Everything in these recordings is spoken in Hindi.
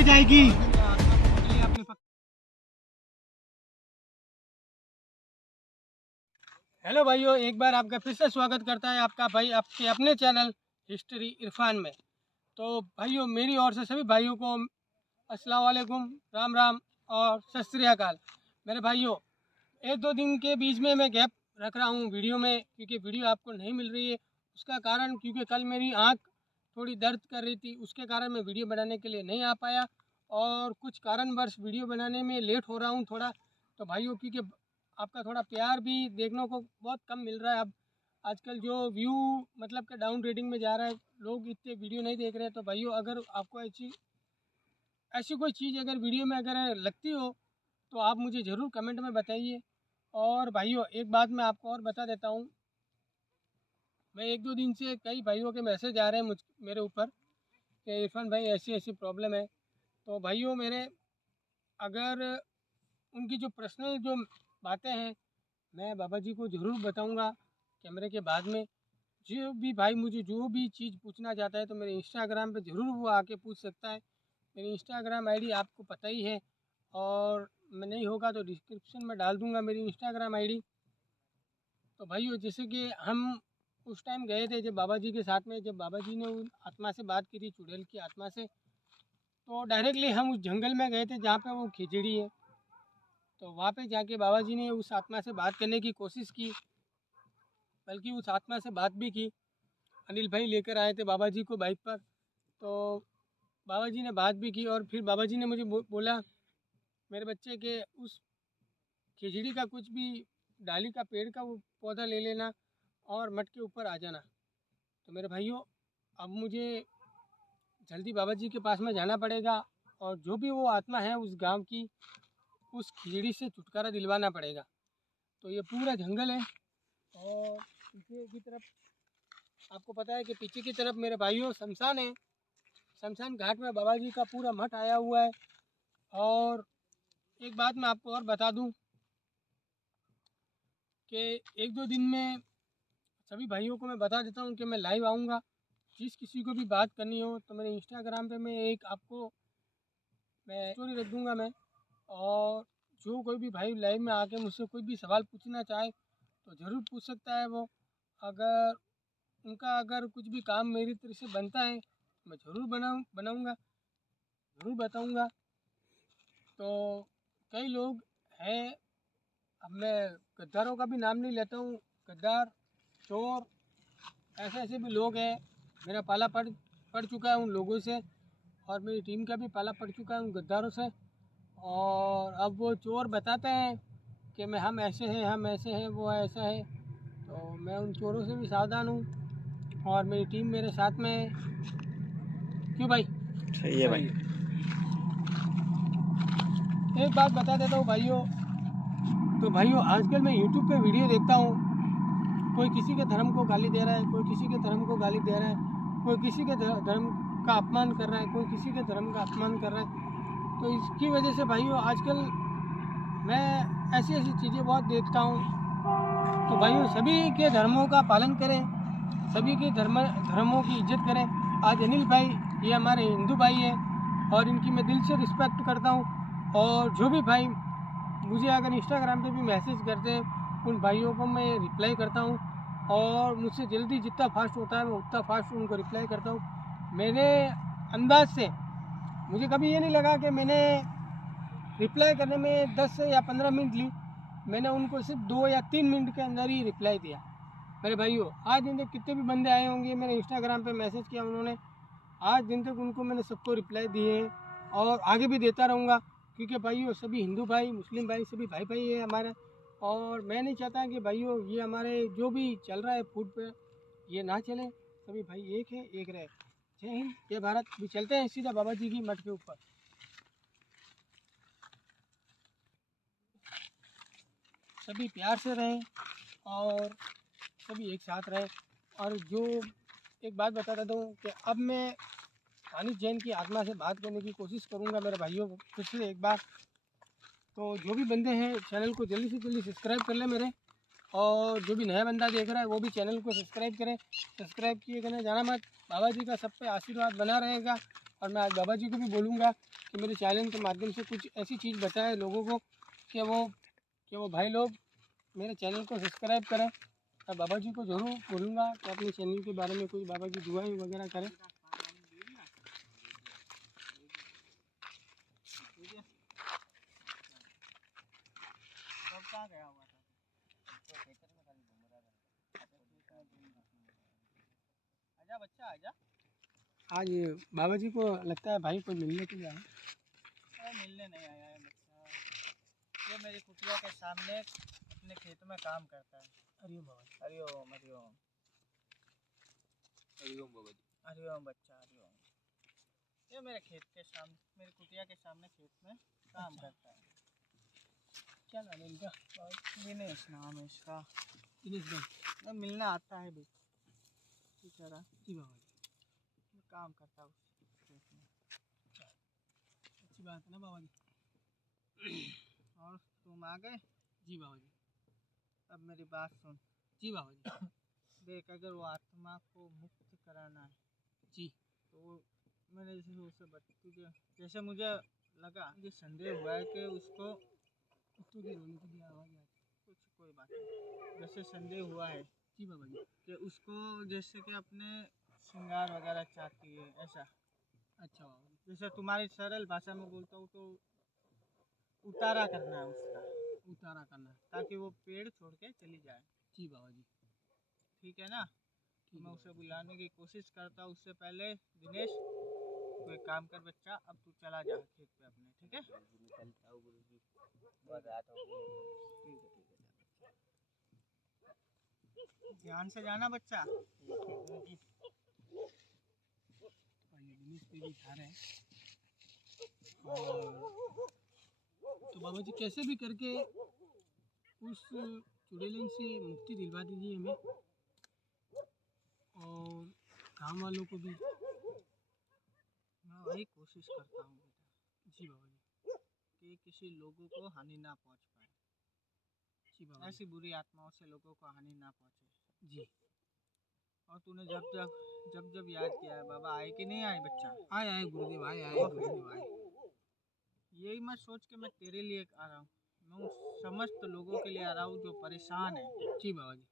में जाएगी। हेलो भाइयों, एक बार आपका फिर से स्वागत करता है आपका भाई आपके अपने चैनल हिस्ट्री इरफान में। तो भाइयों, मेरी ओर से सभी भाइयों को अस्सलाम वालेकुम, राम राम और सत श्री अकाल। मेरे भाइयों, एक दो दिन के बीच में मैं गैप रख रहा हूँ वीडियो में, क्योंकि वीडियो आपको नहीं मिल रही है। उसका कारण क्योंकि कल मेरी आँख थोड़ी दर्द कर रही थी, उसके कारण मैं वीडियो बनाने के लिए नहीं आ पाया और कुछ कारणवश वीडियो बनाने में लेट हो रहा हूँ थोड़ा। तो भाइयों, क्योंकि आपका थोड़ा प्यार भी देखने को बहुत कम मिल रहा है। अब आजकल जो व्यू मतलब कि डाउन रेटिंग में जा रहा है, लोग इतने वीडियो नहीं देख रहे हैं। तो भाइयों, अगर आपको ऐसी ऐसी कोई चीज़ अगर वीडियो में अगर लगती हो तो आप मुझे ज़रूर कमेंट में बताइए। और भाइयों, एक बात मैं आपको और बता देता हूँ, मैं एक दो दिन से कई भाइयों के मैसेज आ रहे हैं मेरे ऊपर कि इरफान भाई ऐसी ऐसी प्रॉब्लम है। तो भाइयों मेरे, अगर उनकी जो पर्सनल जो बातें हैं मैं बाबा जी को ज़रूर बताऊंगा कैमरे के बाद में। जो भी भाई मुझे जो भी चीज़ पूछना चाहता है तो मेरे इंस्टाग्राम पे ज़रूर वो आके पूछ सकता है। मेरी इंस्टाग्राम आईडी आपको पता ही है, और मैं नहीं होगा तो डिस्क्रिप्शन में डाल दूंगा मेरी इंस्टाग्राम आईडी। तो भाइयों, जैसे कि हम उस टाइम गए थे जब बाबा जी के साथ में, जब बाबा जी ने उन आत्मा से बात की थी, चुड़ैल की आत्मा से, तो डायरेक्टली हम उस जंगल में गए थे जहाँ पे वो खिचड़ी है। तो वहाँ पे जाके बाबा जी ने उस आत्मा से बात करने की कोशिश की, बल्कि उस आत्मा से बात भी की। अनिल भाई लेकर आए थे बाबा जी को बाइक पर। तो बाबा जी ने बात भी की और फिर बाबा जी ने मुझे बोला, मेरे बच्चे के उस खिचड़ी का कुछ भी डाली का पेड़ का वो पौधा ले लेना और मट के ऊपर आ जाना। तो मेरे भाइयों, अब मुझे जल्दी बाबा जी के पास में जाना पड़ेगा और जो भी वो आत्मा है उस गांव की, उस खिचड़ी से छुटकारा दिलवाना पड़ेगा। तो ये पूरा जंगल है और पीछे की तरफ आपको पता है कि पीछे की तरफ मेरे भाइयों शमशान है। शमशान घाट में बाबा जी का पूरा मठ आया हुआ है। और एक बात मैं आपको और बता दूं कि एक दो दिन में सभी भाइयों को मैं बता देता हूं कि मैं लाइव आऊँगा। जिस किसी को भी बात करनी हो तो मेरे इंस्टाग्राम पे मैं एक आपको मैं स्टोरी रख दूँगा मैं। और जो कोई भी भाई लाइव में आके मुझसे कोई भी सवाल पूछना चाहे तो ज़रूर पूछ सकता है वो। अगर उनका अगर कुछ भी काम मेरी तरफ से बनता है मैं ज़रूर बनाऊँगा, ज़रूर बताऊँगा। तो कई लोग हैं, अब मैं गद्दारों का भी नाम नहीं लेता हूँ, गद्दार, चोर, ऐसे ऐसे भी लोग हैं। मेरा पाला पड़ चुका है उन लोगों से, और मेरी टीम का भी पाला पड़ चुका है उन गद्दारों से। और अब वो चोर बताते हैं कि हम ऐसे हैं, हम ऐसे हैं, वो ऐसा है। तो मैं उन चोरों से भी सावधान हूँ और मेरी टीम मेरे साथ में है। क्यों भाई? सही है भाई। एक बात बता देता हूँ भाइयों, तो भाइयों आजकल मैं यूट्यूब पे वीडियो देखता हूँ, कोई किसी के धर्म को गाली दे रहा है, कोई किसी के धर्म को गाली दे रहा है, कोई किसी के धर्म का अपमान कर रहा है, कोई किसी के धर्म का अपमान कर रहा है। तो इसकी वजह से भाइयों आजकल मैं ऐसी ऐसी चीज़ें बहुत देखता हूँ। तो भाइयों, सभी के धर्मों का पालन करें, सभी के धर्मों की इज्जत करें। आज अनिल भाई ये हमारे हिंदू भाई हैं और इनकी मैं दिल से रिस्पेक्ट करता हूँ। और जो भी भाई मुझे अगर इंस्टाग्राम पे भी मैसेज करते हैं उन भाइयों को मैं रिप्लाई करता हूँ, और मुझसे जल्दी जितना फास्ट होता है मैं उतना फास्ट उनको रिप्लाई करता हूँ। मेरे अंदाज से मुझे कभी ये नहीं लगा कि मैंने रिप्लाई करने में 10 या 15 मिनट ली, मैंने उनको सिर्फ 2 या 3 मिनट के अंदर ही रिप्लाई दिया। मेरे भाइयों, आज दिन तक कितने भी बंदे आए होंगे मेरे इंस्टाग्राम पे मैसेज किया उन्होंने, आज दिन तक उनको मैंने सबको रिप्लाई दिए हैं और आगे भी देता रहूँगा। क्योंकि भाइयों सभी हिंदू भाई, मुस्लिम भाई, सभी भाई भाई है हमारे। और मैं नहीं चाहता कि भाइयों ये हमारे जो भी चल रहा है फूड पे ये ना चले, सभी भाई एक है, एक रहे। जय हिंद, जय भारत। भी चलते हैं सीधा बाबा जी की मठ के ऊपर। सभी प्यार से रहें और सभी एक साथ रहें। और जो एक बात बता देता हूँ कि अब मैं अनिल जैन की आत्मा से बात करने की कोशिश करूँगा मेरे भाइयों को फिर से एक बार। तो जो भी बंदे हैं चैनल को जल्दी से जल्दी सब्सक्राइब कर ले मेरे, और जो भी नया बंदा देख रहा है वो भी चैनल को सब्सक्राइब करें। सब्सक्राइब किए करने जाना मत। बाबा जी का सब पे आशीर्वाद बना रहेगा। और मैं आज बाबा जी को भी बोलूँगा कि मेरे चैनल के माध्यम से कुछ ऐसी चीज़ बताए लोगों को कि वो भाई लोग मेरे चैनल को सब्सक्राइब करें। और बाबा जी को ज़रूर बोलूँगा कि अपने चैनल के बारे में कुछ बाबा जी दुआएं वगैरह करें। कहाँ गया हुआ था? तो खेतर में खाली घूम रहा था। आजा बच्चा आजा। आज बाबा जी को लगता है भाई कोई मिलने के लिए आया। अरे मिलने नहीं आया है बच्चा, ये मेरी कुटिया के सामने अपने खेत में काम करता है। हरिओम बाबा जी। हरिओम हरिओम हरिओम बाबा जी। हरिओम बच्चा हरिओम। ये मेरे खेत के सामने, मेरी कुटिया के सामने खेत में काम करता है। क्या नाम है इनका? दिनेश नाम है इसका। दिनेश भाई। मैं मिलने आता है बेचारा। जी बाबा जी। मैं काम करता हूँ खेत में। अच्छी बात है ना बाबा जी। और तुम आ गए? जी बाबा जी। अब मेरी बात सुन। जी बाबा जी। देख, अगर वो आत्मा को मुक्त कराना है जी। तो वो मैंने जैसे उससे तुझे जैसे मुझे लगा कि संदेह हुआ है कि उसको कुत्तों की रोने की भी आवाज़ आती कुछ कोई बात नहीं, जैसे संदेह हुआ है जी बाबा जी। कि उसको जैसे कि अपने श्रृंगार वगैरह चाहती है ऐसा। अच्छा बाबा जी। जैसे तुम्हारी सरल भाषा में बोलता हूँ तो उतारा करना है उसका, उतारा करना है। ताकि वो पेड़ छोड़ के चली जाए। जी बाबा जी। ठीक है ना? ठीक मैं है उसे बाबा जी। बुलाने की कोशिश करता हूँ। उससे पहले दिनेश कोई काम कर बच्चा, अब तू चला जा खेत पे अपने। ठीक है? ध्यान से जाना बच्चा। और ये दिनेश पे भी खा रहे हैं। और तो बाबा जी कैसे भी करके उस चुड़ैल से मुक्ति दिलवा दीजिए हमें और गाँव वालों को भी। मैं वही कोशिश करता हूँ बेटा जी बाबा जी। कि किसी लोगों को हानि ना पहुँच पाए। जी बाबा जी। ऐसी बुरी आत्माओं से लोगों को हानि ना पहुँचे। जी। और तूने जब जब याद किया है, बाबा आए कि नहीं आए बच्चा? आए आए गुरुदेव आए आए गुरुदेव आए। यही मैं सोच के मैं तेरे लिए आ रहा हूँ। मैं उन समस्त लोगों के लिए आ रहा हूँ जो परेशान है। जी बाबा जी।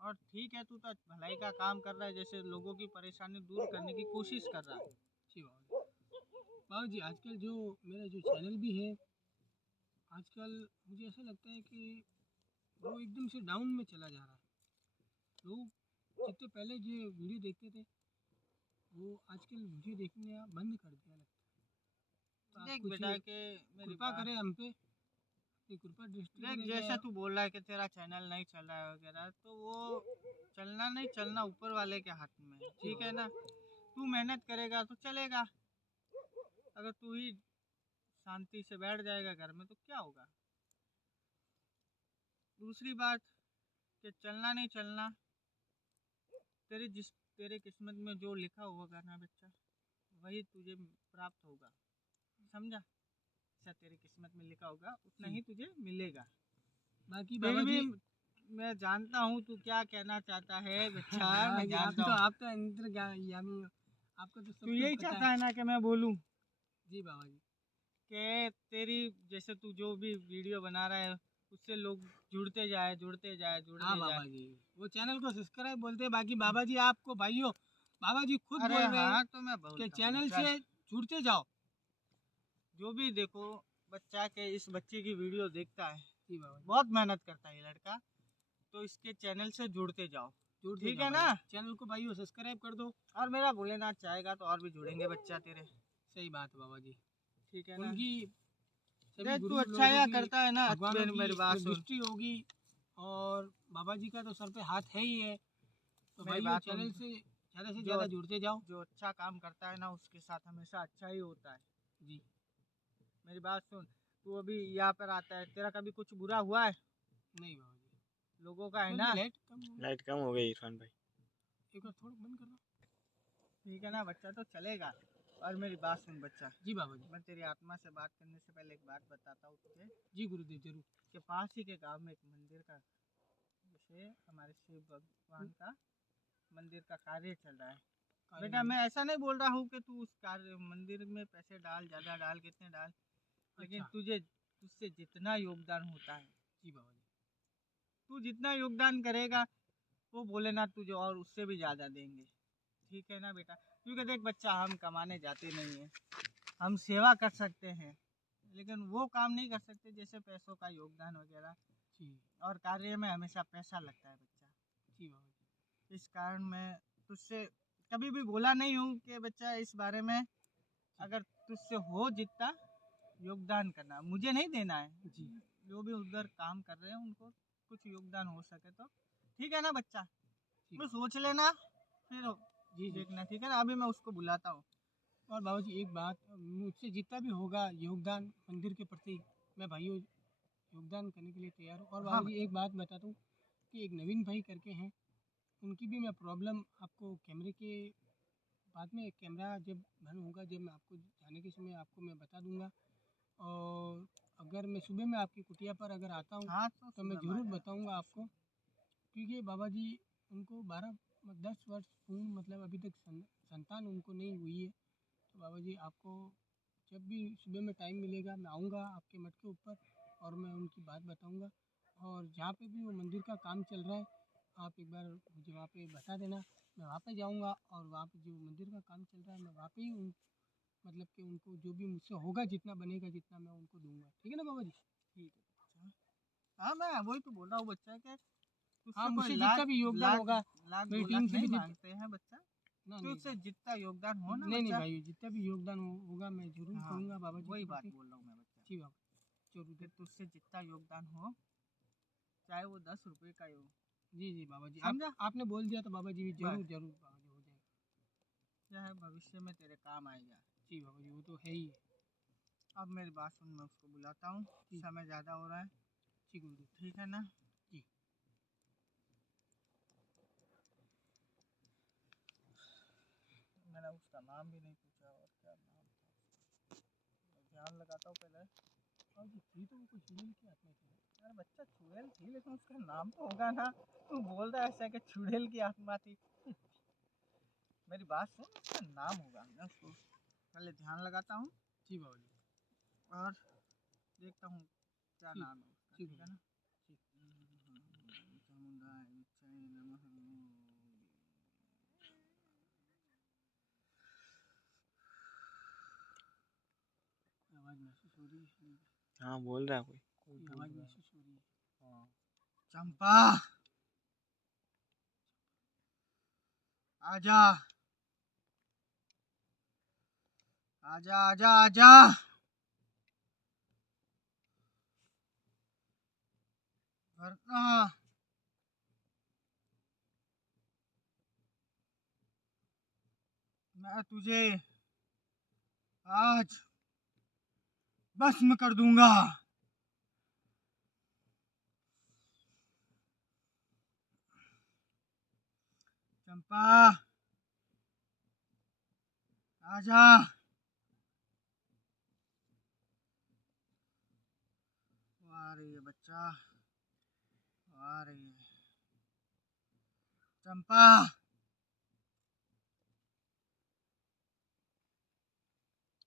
और ठीक है, तू तो भलाई का काम कर रहा है, जैसे लोगों की परेशानी दूर करने की कोशिश कर रहा है। जी बाबा जी। बाबा जी आजकल जो मेरा जो चैनल भी है, आजकल मुझे ऐसा लगता है कि वो एकदम से डाउन में चला जा रहा है। लोग जितने पहले जो वीडियो देखते थे वो आजकल वीडियो देखना बंद कर दिया लगता है। तो आप देख कुछ बेटा के मेरी कृपा बात करें हम पे, अपनी कृपा दृष्टि देख, करें जैसे कि तू बोल रहा है कि तेरा चैनल नहीं चल रहा है वगैरह, तो वो चलना नहीं चलना ऊपर वाले के हाथ में है। ठीक है ना? तू मेहनत करेगा तो चलेगा। अगर तू ही शांति से बैठ जाएगा घर में तो क्या होगा? दूसरी बात कि चलना नहीं चलना तेरे किस्मत में जो लिखा होगा ना बच्चा, वही तुझे प्राप्त होगा। समझा? जैसा तेरी किस्मत में लिखा होगा उतना ही तुझे मिलेगा। बाकी फिर बाबा भी जी मैं जानता हूँ तू क्या कहना चाहता है बच्चा। बाबा मैं जी जानता हूँ आप तो अंतर्यामी हो, आपको तो सब तू कुछ यही पता चाहता है। है ना कि मैं बोलूँ जी बाबा जी। कि तेरी जैसे तू जो भी वीडियो बना रहा है उससे लोग जुड़ते जाए जुड़ते जाए हाँ जुड़ते जाए। बाबा जी वो चैनल को सब्सक्राइब बोलते हैं। बाकी बाबा जी आपको भाइयों बाबा जी खुद अरे बोल रहे हैं हाँ, तो मैं कि बोलता हूँ चैनल चल। से जुड़ते जाओ। जो भी देखो बच्चा के इस बच्चे की वीडियो देखता है, जी बाबा जी। बहुत मेहनत करता है ये लड़का, तो इसके चैनल से जुड़ते जाओ। जुड़ते ठीक जाओ है भाई। ना? चैनल को भाइयों सब्सक्राइब कर दो। और मेरा भोलेनाथ चाहेगा तो और भी जुड़ेंगे बच्चा तेरे। सही बात है बाबा जी। ठीक है ना? उनकी सभी देख, तू गुरु अच्छा लोगों या की करता है ना, भगवानों की मेरी बात सुन। दृष्टि होगी और बाबा जी का तो सर पे हाथ है ही है। तो मेरी भाइयों बात चैनल सुन। से जो ज़्यादा जुड़ते जाओ। जो अच्छा काम करता है ना उसके साथ हमेशा अच्छा ही होता है। जी। मेरी बात सुन, तू अभी यहाँ पर आता है, तेरा कभी कुछ बुरा हुआ है? नहीं बाबा जी। लोगों का है थोड़ी ना? लाइट कम हो गई इरफान भाई। एक बार थोड़ा बंद कर दो। ठीक है ना बच्चा, तो चलेगा। और मेरी बात सुन बच्चा, जी बाबा जी। मैं तेरी आत्मा से बात करने से पहले एक बात बताता हूँ तुझे जी गुरुदेव जरूर। कि पास ही के गांव में एक मंदिर का, जैसे हमारे शिव भगवान का मंदिर का कार्य चल रहा है। बेटा मैं ऐसा नहीं बोल रहा हूँ कि तू उस कार्य मंदिर में पैसे डाल, ज़्यादा डाल, कितने डाल, लेकिन अच्छा। तुझसे जितना योगदान होता है, जी बाबा जी। तू जितना योगदान करेगा वो भोलेनाथ तुझे और उससे भी ज़्यादा देंगे। ठीक है ना बेटा? क्योंकि देख बच्चा, हम कमाने जाते नहीं हैं, हम सेवा कर सकते हैं, लेकिन वो काम नहीं कर सकते जैसे पैसों का योगदान वगैरह। जी। और कार्य में हमेशा पैसा लगता है बच्चा। जी बाबा जी। इस कारण मैं तुझसे कभी भी बोला नहीं हूँ कि बच्चा इस बारे में अगर तुझसे हो जितना योगदान करना, मुझे नहीं देना है। जी। जो भी उधर काम कर रहे हैं उनको कुछ योगदान हो सके तो ठीक है ना बच्चा? जी तो बाबा। सोच लेना फिर जी जी। देखना, ठीक है ना? अभी मैं उसको बुलाता हूँ। और बाबा जी एक बात, मुझसे जितना भी होगा योगदान मंदिर के प्रति, मैं भाइयों योगदान करने के लिए तैयार हूँ। और हाँ बाबा जी बच्चा। एक बात बताता हूँ कि एक नवीन भाई करके हैं, उनकी भी मैं प्रॉब्लम आपको कैमरे के बाद में, कैमरा जब बंद होगा, जब मैं आपको जाने के समय आपको मैं बता दूंगा। और अगर मैं सुबह में आपकी कुटिया पर अगर आता हूँ हाँ तो तो मैं सुबह में आ ज़रूर जाना। बताऊंगा आपको। क्योंकि बाबा जी उनको 10 वर्ष पूर्ण, मतलब अभी तक संतान उनको नहीं हुई है। तो बाबा जी आपको जब भी सुबह में टाइम मिलेगा मैं आऊँगा आपके मठ के ऊपर, और मैं उनकी बात बताऊँगा। और जहाँ पे भी वो मंदिर का काम चल रहा है, आप एक बार मुझे वहाँ पे बता देना, मैं वहाँ पे जाऊँगा। और वहाँ पे जो मंदिर का काम चल रहा है, मैं वहाँ पे ही मतलब कि उनको जो भी मुझसे होगा, जितना बनेगा, जितना मैं उनको दूंगा। ठीक है ना बाबा जी? ठीक है बच्चा। हाँ मैं वही तो बोल रहा हूँ बच्चा के हाँ, तुझसे कोई मुझसे लाख जितना भी योगदान लाख होगा, लाख मेरी 2 टीम लाख से नहीं भी मांगते हैं बच्चा। ना नहीं तुझसे जितना योगदान हो ना नहीं नहीं बच्चा। भाई, जितना भी योगदान होगा मैं ज़रूर हाँ करूँगा बाबा जी वही के बात प्रति। बोल रहा हूँ मैं बच्चा जी बाबा, कि जरूर। तुझसे जितना योगदान हो, चाहे वो 10 रुपए का ही हो, जी जी बाबा जी, समझा? आपने बोल दिया तो बाबा जी बस जरूर जरूर बाबा जी हो जाएगा। चाहे भविष्य में तेरे काम आएगा। जी बाबा जी, वो तो है ही है। अब मेरी बात सुन, मैं उसको बुलाता हूँ, जी समय ज़्यादा हो रहा है। जी गुरुदेव। ठीक है ना? जी। मैंने उसका नाम भी नहीं पूछा, और क्या नाम था? मैं ध्यान लगाता हूँ पहले। और जी थी तो वो कुछ चुड़ैल की आत्मा थी। यार बच्चा चुड़ैल थी, लेकिन उसका नाम तो होगा ना। तू बोल रहा है ऐसा कि चुड़ैल की आत्मा थी। मेरी बात सुन, उसका नाम होगा, मैं उसको पहले ध्यान लगाता हूँ जी बाबा जी। और देखता हूँ क्या ठीक। नाम है उसका। ठीक ठीक है है। ना? ठीक। चामुंडाय विच्चाय नमः। आवाज़ महसूस हो रही है? हाँ बोल रहा है कोई कोई आवाज़ महसूस हो रही है? हाँ। चंपा आजा आजा आजा आजा। वरना मैं तुझे आज भस्म कर दूंगा। चंपा आजा। वो आ रही है बच्चा, वो आ रही है। चंपा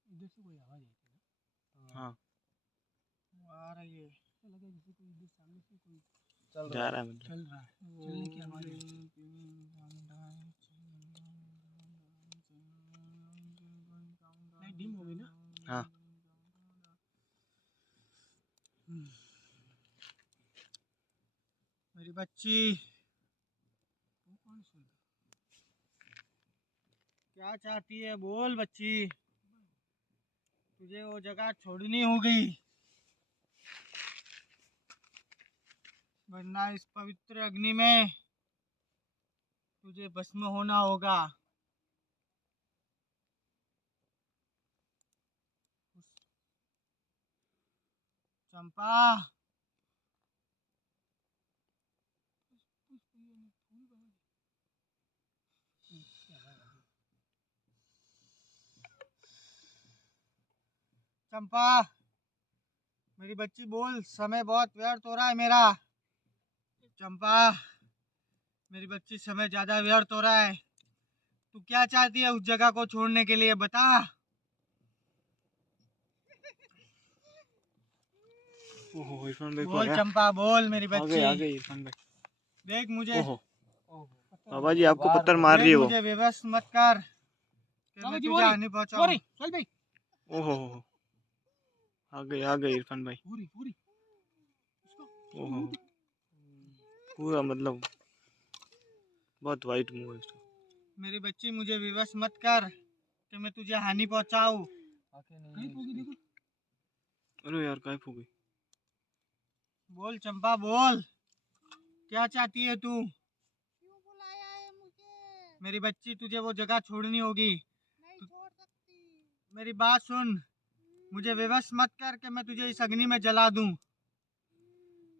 इधर से कोई आवाज़ आई थी ना? हाँ वो आ रही है। ऐसा लगा जैसे कोई इधर सामने से कोई चल जा रहा है चल रहा है, चलने की आवाज़ आई। लाइट डिम हो गई ना? हाँ मेरी बच्ची वो कौन सुन रहा क्या चाहती है? बोल बच्ची, तुझे वो जगह छोड़नी होगी, वरना इस पवित्र अग्नि में तुझे भस्म होना होगा। चंपा चंपा, मेरी बच्ची बोल, समय बहुत व्यर्थ हो रहा है मेरा। चंपा, मेरी बच्ची, समय ज्यादा व्यर्थ हो रहा है। तू क्या चाहती है उस जगह को छोड़ने के लिए, बता। ओहो इरफान भाई को बोल है। चंपा, बोल मेरी आ बच्ची। गए इरफान भाई। देख मुझे, ओहो बाबा जी आपको पत्थर मार रही देख है वो। मुझे विवश मत कर कि बाबा मैं जी, तुझे हानि पहुंचाऊं। सॉरी चल भाई। ओहो आ गए इरफान भाई। पूरी ओहो पूरा मतलब बहुत वाइट मुंह है उसका। मेरी बच्ची, मुझे विवश मत कर कि मैं तुझे हानि पहुंचाऊं। कहीं होगी देखो। अरे यार काय हो गई। बोल चंपा, बोल, क्या चाहती है तू। क्यों बुलाया है मुझे? मेरी बच्ची, तुझे वो जगह छोड़नी होगी। नहीं छोड़ सकती। मेरी बात सुन, मुझे विवश मत कर कि मैं तुझे इस अग्नि में जला दूं।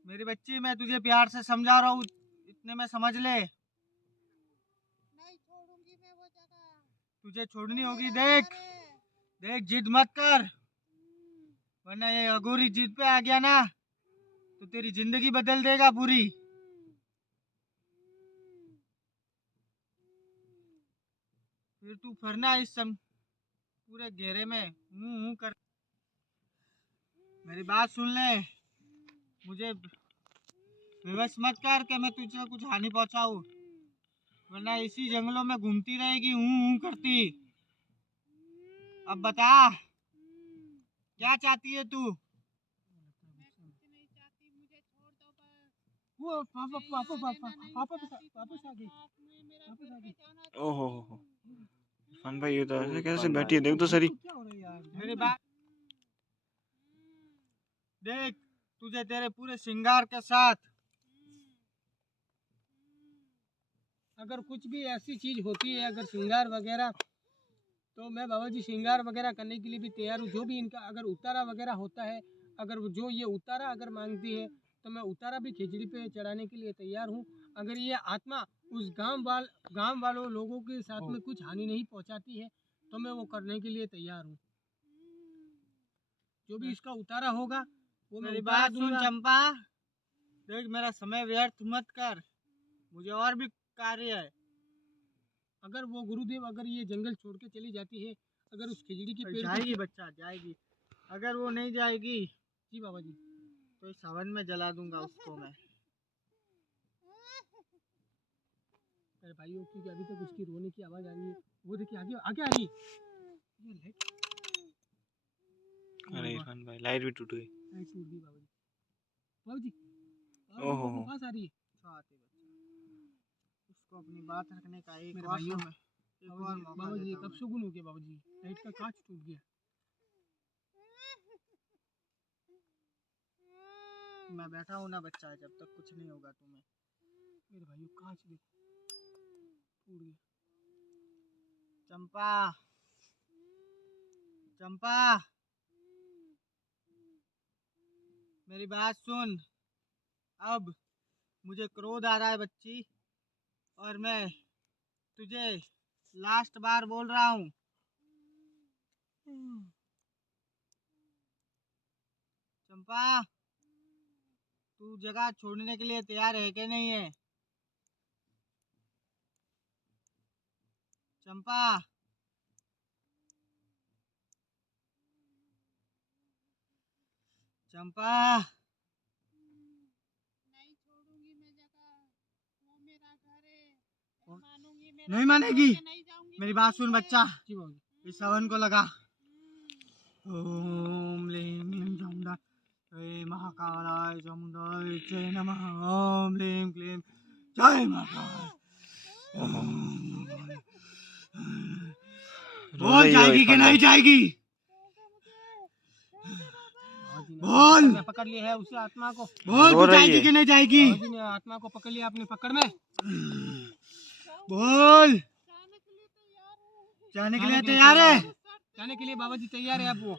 मेरी बच्ची, मैं तुझे प्यार से समझा रहा हूँ, इतने में समझ ले। नहीं छोड़ूंगी मैं वो जगह। तुझे छोड़नी होगी। मेरा देख घर है। देख, जिद मत कर, वरना ये अघोरी जिद पे आ गया ना तो तेरी जिंदगी बदल देगा पूरी। फिर तू फरना पूरे घेरे में हूँ कर। मेरी बात सुन ले, मुझे विवश मत कर कि मैं तुझे कुछ हानि पहुंचाऊं, वरना इसी जंगलों में घूमती रहेगी हूँ करती। अब बता, क्या चाहती है तू। मैं कुछ नहीं चाहती, मुझे छोड़ दो बस। वो पापा मैं पापा यहाँ पापा रहना नहीं पापा चाहती वापस आ तुम्हारे गई। साथ में। मेरा वापस घर आ पे गई। जाना ओहो चाहती हूँ। इरफान भाई ये तो ऐसे कैसे बैठी है देख तो सही। क्या हो रहा है यार? मेरी बात देख, तुझे तेरे पूरे श्रृंगार के साथ, अगर कुछ भी ऐसी चीज होती है, अगर श्रृंगार वगैरह, तो मैं बाबा जी श्रृंगार वगैरह करने के लिए भी तैयार हूँ। जो भी इनका अगर उतारा वगैरह होता है, अगर जो ये उतारा अगर मांगती है तो मैं उतारा भी खिचड़ी पे चढ़ाने के लिए तैयार हूँ। अगर ये आत्मा उस गांव वालों लोगों के साथ में कुछ हानि नहीं पहुँचाती है तो मैं वो करने के लिए तैयार हूँ। जो भी इसका उतारा होगा वो मैं मेरी उतारा बात सुन दूंगा। चंपा, देख मेरा समय व्यर्थ मत कर, मुझे और भी कार्य है। अगर वो गुरुदेव अगर ये जंगल छोड़ के चली जाती है, अगर उस खिचड़ी के पेड़ जाएगी बच्चा, जाएगी। अगर वो नहीं जाएगी जी बाबा जी, तो इस हवन में जला दूंगा उसको मैं। मेरे भाइयों क्योंकि अभी तक उसकी रोने की आवाज आ रही है। वो देखिए आगे आगे आ रही है। ये लाइट अरे इरफान भाई लाइट भी टूट गई। लाइट टूट गई बाबा जी। बाबा जी ओहो वो पास आ रही है। उसको अपनी बात रखने का एक मेरे और भाइयों, समय, एक और मौका बाबा जी देता कब हूँ सुगुन हो गया बाबा जी, लाइट का कांच टूट गया। मैं बैठा हूँ ना बच्चा, जब तक कुछ नहीं होगा तुम्हें। मेरे भाइयों कांच देखो टूट गया। चंपा, चंपा, मेरी बात सुन। अब मुझे क्रोध आ रहा है बच्ची, और मैं तुझे लास्ट बार बोल रहा हूँ, चंपा, तू जगह छोड़ने के लिए तैयार है कि नहीं है। चंपा, चंपा, नहीं छोड़ूंगी मैं जगह। वो मेरा घर है। और- मानूंगी मेरा नहीं घर मानेगी। छोड़ के नहीं जाऊंगी मेरी मैं बात कहीं सुन पे। बच्चा, जी बाबा जी। इस हवन को लगा। ओम लीम लीम चामुंडा जय महाकालाय चामुंडाय जय नमः। ओम लीम क्लीम जय महाकाल। बोल, जाएगी कि नहीं जाएगी। बाबा जी ने बोल, पकड़ में पकड़ लिया है उस आत्मा को। बोल, रो तू रही जाएगी है। कि नहीं जाएगी। बाबा जी ने आत्मा को पकड़ लिया अपनी पकड़ में। बोल, जाने के लिए तैयार हूँ। जाने के लिए तैयार है। जाने के लिए बाबा जी तैयार है अब वो।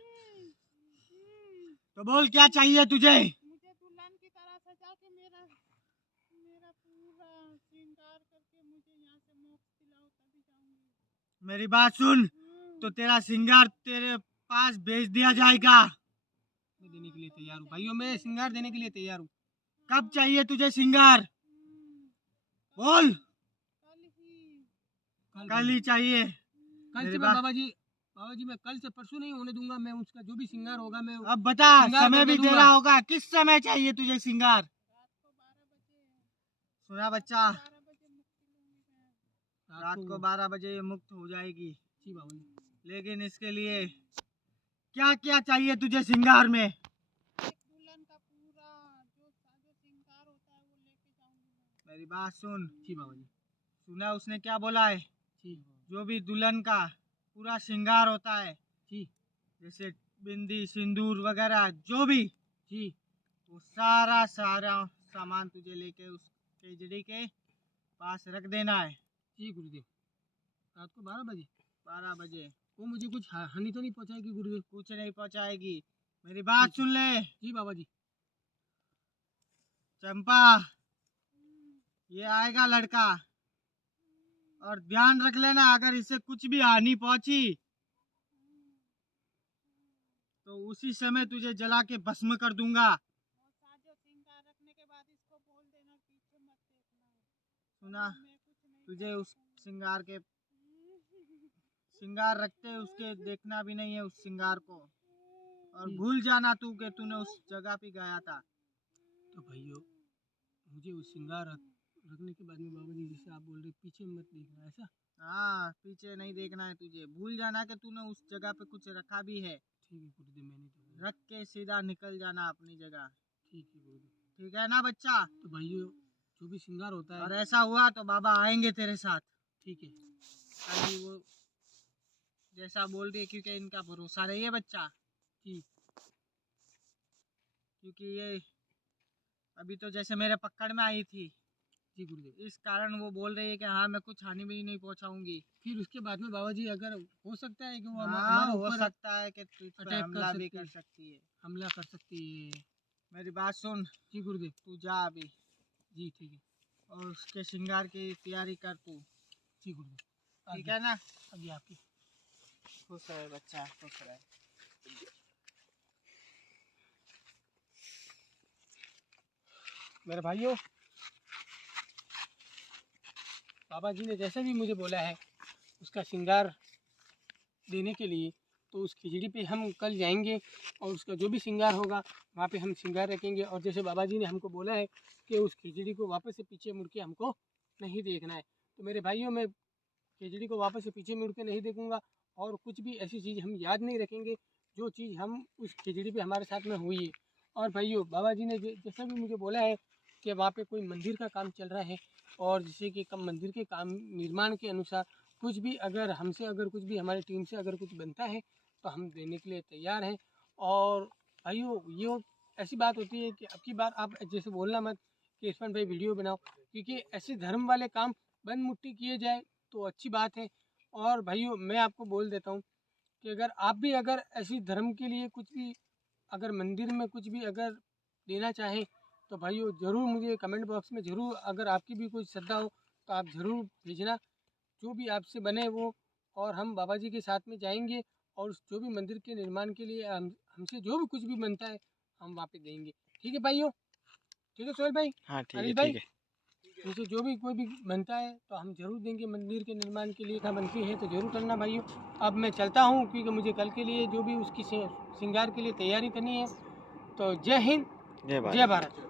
तो बोल, क्या चाहिए तुझे। मुझे दुल्हन की तरह सजा के मेरा मेरा पूरा श्रृंगार करके मुझे यहाँ से मोक्ष दिलाओ, तभी जाऊंगी। मेरी बात सुन, तो तेरा श्रृंगार तेरे पास भेज दिया जाएगा। मैं देने के लिए तैयार हूँ भाइयों, मैं श्रृंगार देने के लिए तैयार हूँ। कब चाहिए तुझे श्रृंगार? बोल। कल ही चाहिए। कल मेरे से मैं बा- बाबा जी मैं कल से परसों नहीं होने दूंगा। मैं उसका जो भी श्रृंगार होगा मैं अब बता, श्रृंगार समय करके भी दूंगा। तेरा होगा। किस समय चाहिए तुझे श्रृंगार? सुना बच्चा, रात को 12 बजे ये मुक्त हो जाएगी। जी बाबा जी। लेकिन इसके लिए क्या क्या चाहिए तुझे श्रृंगार में? दुल्हन का पूरा जो श्रृंगार होता है वो लेके जाऊंगी मैं। मेरी बात सुन। जी बाबा जी। सुना उसने क्या बोला है? जी जो भी दुल्हन का पूरा श्रृंगार होता है, जी जैसे बिंदी सिंदूर वगैरह जो भी, जी वो सारा सामान तुझे लेके उस केजड़ी के पास रख देना है। जी गुरुदेव। रात को 12 बजे 12 बजे। वो मुझे कुछ हानि तो नहीं पहुंचाएगी गुरुदेव? कुछ नहीं पहुंचाएगी। मेरी बात सुन ले जी बाबा जी। चंपा, ये आएगा लड़का, और ध्यान रख लेना अगर इसे कुछ भी हानि पहुंची तो उसी समय तुझे जला के भस्म कर दूंगा। और साजो श्रृंगार रखने के बाद इसको बोल देना पीछे मत देखना। सुना, मैं कुछ नहीं तुझे उस श्रृंगार रखते उसके देखना भी नहीं है उस श्रृंगार को, और भूल जाना तू कि तूने उस जगह पे गया था। तो भाइयों मुझे उस श्रृंगार रखने के बाद में बाबा जी जैसे आप बोल रहे पीछे मत देखना, ऐसा? हाँ, पीछे नहीं देखना है तुझे। भूल जाना कि तूने उस जगह पे कुछ रखा भी है। ठीक है गुरुदेव, मैंने तो रख के सीधा निकल जाना अपनी जगह। ठीक है गुरुदेव। ठीक है ना बच्चा? तो भाइयों जो भी श्रृंगार होता है और ऐसा हुआ तो बाबा आएंगे तेरे साथ। ठीक है। अभी वो जैसा बोल रही है, क्योंकि इनका भरोसा नहीं है बच्चा। जी क्योंकि ये अभी तो जैसे मेरे पकड़ में आई थी, जी गुरुदेव। इस कारण वो बोल रही है कि हाँ मैं कुछ हानि भी नहीं पहुंचाऊंगी। फिर उसके बाद में बाबा जी अगर हो सकता है कि वो हाँ, हमारे हो ऊपर सकता है कि तुझ पे अटैक हमला भी कर कर सकती है। हमला कर सकती है। मेरी बात सुन, जी गुरुदेव। तू जा अभी, जी ठीक है। और उसके श्रृंगार की तैयारी कर तू। जी गुरुदेव। ठीक है ना? अभी आपकी खुश रहे बच्चा, खुश रहे। मेरे भाइयों बाबा जी ने जैसे भी मुझे बोला है उसका श्रृंगार देने के लिए, तो उस खिचड़ी पे हम कल जाएंगे और उसका जो भी श्रृंगार होगा वहाँ पे हम श्रृंगार रखेंगे। और जैसे बाबा जी ने हमको बोला है कि उस खिचड़ी को वापस से पीछे मुड़ के हमको नहीं देखना है, तो मेरे भाइयों मैं खिचड़ी को वापस से पीछे मुड़ के नहीं देखूँगा। और कुछ भी ऐसी चीज़ हम याद नहीं रखेंगे जो चीज़ हम उस खिचड़ी पे हमारे साथ में हुई है। और भाइयों बाबा जी ने जैसा भी मुझे बोला है कि वहाँ पे कोई मंदिर का काम चल रहा है, और जैसे कि कम मंदिर के काम निर्माण के अनुसार कुछ भी अगर हमसे अगर कुछ भी हमारी टीम से अगर कुछ बनता है तो हम देने के लिए तैयार हैं। और भाइयों ये ऐसी बात होती है कि अब की बार आप जैसे बोलना मत कि इरफान भाई वीडियो बनाओ, क्योंकि ऐसे धर्म वाले काम बंद मुट्ठी किए जाए तो अच्छी बात है। और भाइयों मैं आपको बोल देता हूँ कि अगर आप भी अगर ऐसी धर्म के लिए कुछ भी अगर मंदिर में कुछ भी अगर देना चाहें तो भाइयों ज़रूर मुझे कमेंट बॉक्स में ज़रूर, अगर आपकी भी कोई श्रद्धा हो तो आप ज़रूर भेजना, जो भी आपसे बने वो। और हम बाबा जी के साथ में जाएंगे और उस जो भी मंदिर के निर्माण के लिए हमसे जो भी कुछ भी बनता है हम वहाँ पे देंगे। ठीक है भाइयों? ठीक है सोहेल भाई? हाँ ठीक है अनिल भाई? ठीक है। जैसे जो भी कोई भी बनता है तो हम जरूर देंगे मंदिर के निर्माण के लिए। का बनती है तो जरूर करना भाइयों। अब मैं चलता हूँ क्योंकि मुझे कल के लिए जो भी उसकी श्रृंगार के लिए तैयारी करनी है। तो जय हिंद, जय जय भारत। भारत।